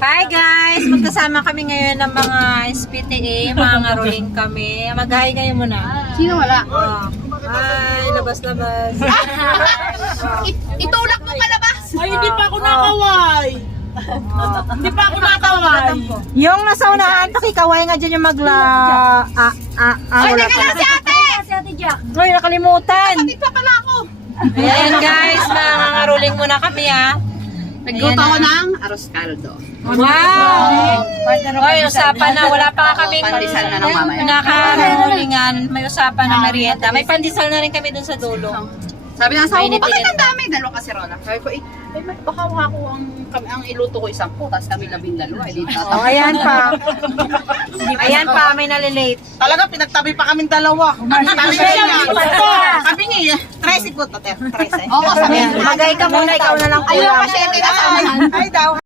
Hi guys! Magkasama kami ngayon ng mga SPTA, mga ngaruling kami. Mag-hi kayo muna. Sino wala? Oh. Hi! Labas-labas. Itulak mo palabas! Ay, hindi pa ako nakaway. Hindi pa ako nakaway. Yung nasa unahan, pakikaway nga dyan yung magla... Ay, wala teka pa. lang si ate! Uy, nakalimutan. Kapit pa pala ako! Ayan guys, mga ngaruling muna kami ha. Nagluto ako ng arroz caldo. Wow! Oy, usapan na. Wala pa kami Pandesal na ng mamaya. nakararulingan. May usapan na merienda. May pandesal na rin kami dun sa dulo. Sabi ng asawa ko, Mainit-init bakit ang dami? Dalawang kaserola. Sabi ko, baka ako ang iluto ko 10, tapos kami 12. Oh, ayan pa. Ayan pa, may nalilate. Talaga, pinagtabi pa kaming dalawa. Kami Kami nga, 13 po, 13. Oo, sabi Ayan, magay ka muna, ikaw na lang Ayun kulang. pa siya, tinasamahan. Ay daw.